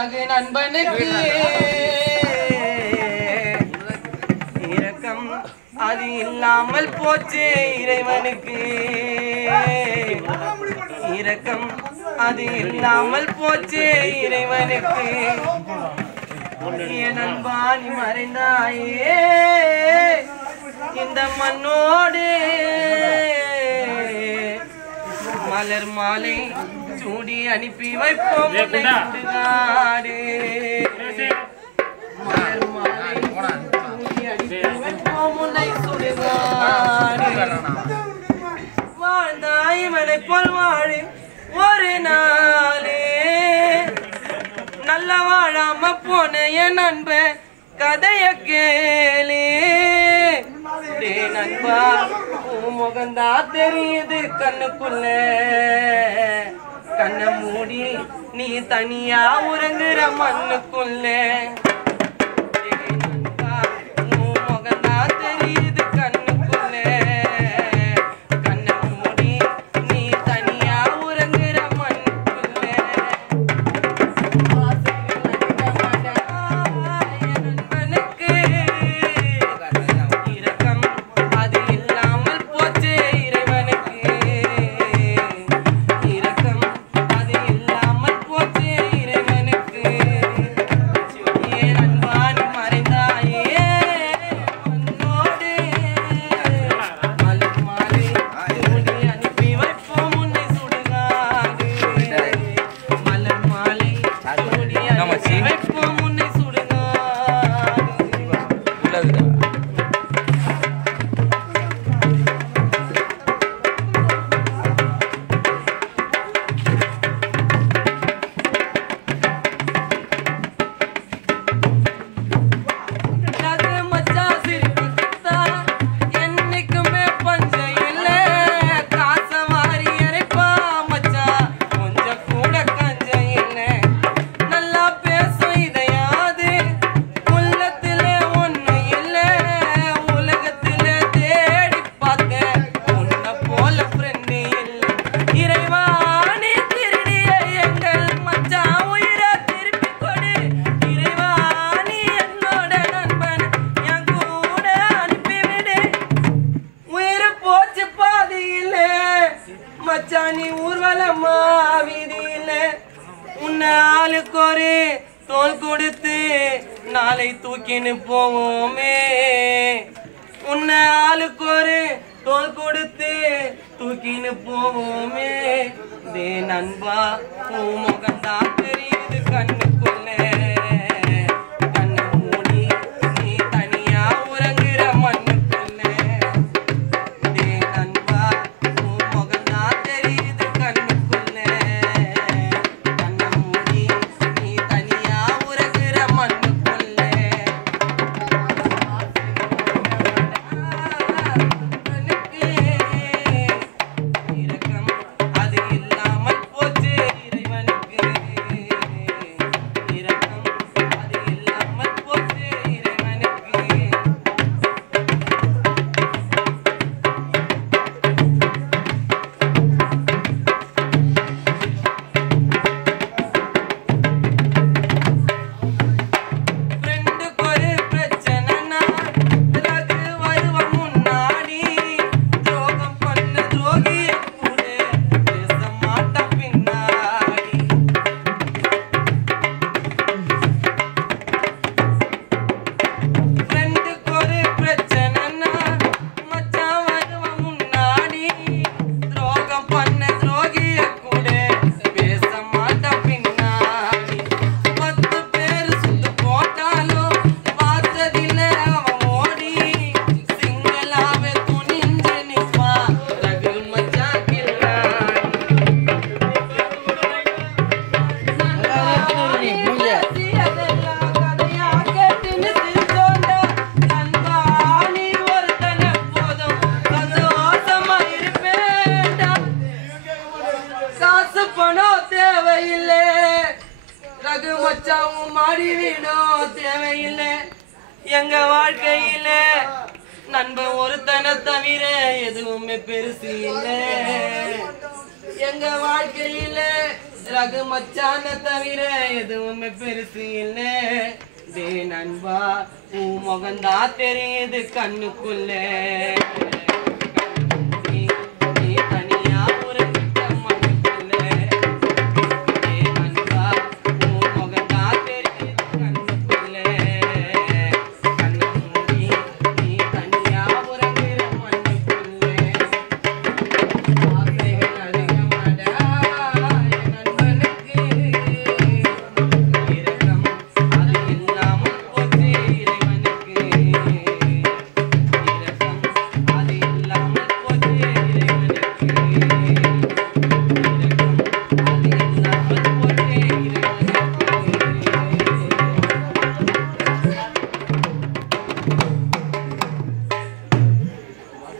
ரகு நண்பனுக்கு இரக்கம் அது இல்லாமல் போச்சு இறைவனுக்கு இரக்கம் அது இல்லாமல் போச்சு இறைவனுக்கு என் நண்பா நீ மறைந்தாயே இந்த மண்ணோடு மலர் மாலை சூடி அனுப்பி வைப்போம் சுடுகாடு மலர் மாலை சூடி அனுப்பி வைப்போம் உன்னை சுடுகாடு வாழ்ந்தாய் மலை போல் வாழி ஒரு நாளே நல்ல வாழாம போன என் நண்ப கதைய கேளே நண்பா முகந்தா தெரியுது கண்ணுக்குள்ள கண்ண மூடி நீ தனியா உறங்குற மண்ணுக்குள்ள முகந்தா தெரியுது கண்ணுக்குள்ள கண்ண மூடி நீ தனியா உறங்குற மண்ணுக்குள்ள நண்பனுக்கு இரக்கம் அது இல்லாமல் போச்சு இறைவனுக்கு இரக்கம் அது இல்லாமல் போச்சு இறைவனுக்கு ஏன் அன்பான் மறைந்தாயே மண்ணோடு மலர் மாலை சூடி அனுப்பி வைப்போம் உன்னை சுடுகாடு மலர் மாலை சூடி அனுப்பி வைப்போம் உன்னை சுடுகாடு ரகு மச்சான் சிரிப்பு குத்தா என்னைக்குமே பஞ்சம் இல்ல காச வாரி இறைப்பா மச்சான் கொஞ்சம் கூட கஞ்சம் இல்ல நல்லா பேசும் இதையாது உள்ளத்துல ஒண்ணு இல்ல உலகத்துல தேடி பார்த்தேன் உன்னை போல ஃப்ரெண்டு இல்ல இறைவா நீ திருடிய எங்கள் மச்சான் உயிரை திருப்பி கொடு இறைவா நீ என்னோட நண்பன் என் கூட அனுப்பிவிடு உயிர் போச்சு பாதியில மச்சான் நீ ஊர்வலமா வீதியில உன்னை ஆளுக்கு ஒரு தோல் கொடுத்து நாளை தூக்கின்னு போவோமே உன்னை ஆளுக்கு ஒரு தோல் கொடுத்து தூக்கின்னு போவோமே தே நண்பா உன் முகம்தான் தெரியுது கண்ணுக்குள்ள கண்ணை மூடி நீ தனியா உறங்குற மண்ணுக்குள்ள தே நண்பா உன் முகம்தான் தெரியுது கண்ணுக்குள்ள கண்ணை மூடி நீ தனியா உறங்குற மண்ணுக்குள்ள இரக்கம் அது இல்லாமல் போச்சு இறைவனுக்கு இரக்கம் அது இல்லாமல் போச்சு இறைவனுக்கு ஃப்ரெண்டுக்கு ஒரு பிரச்சனைனா ரகு வருவான் முன்னாடி துரோகம் பண்ண துரோகிய கூட பேச மாட்டான் பின்னாடி ஃப்ரெண்டுக்கு ஒரு பிரச்சனைனா மச்சான் வருவான் முன்னாடி துரோகம் பண்ண துரோகிய கூட பேச மாட்டான் பின்னாடி 10 பேர் சுத்து போட்டாலும் பார்த்ததில்ல அவன் ஓடி சிங்களாவே துணிஞ்சு நிப்பா ரகு மச்சான் கில்லாடி அதெல்லாம் கதையா கேட்டுன்னு சிரிச்சோண்டா நண்பா நீ ஒருத்தனை போதும் சந்தோஷமா இருப்பேன்டா காசு பணம் தேவையில்லை ரகு மச்சாவும் மாடி வீடும் தேவையில்லை எங்க வாழ்க்கையில நண்பன் ஒருத்தனை தவிர எதுவுமே பெருசு இல்லை எங்க வாழ்க்கையில ரகு மச்சான தவிர எதுவுமே பெருசு இல்ல டே நண்பா உன் முகந்தா தெரியுது கண்ணுக்குள்ள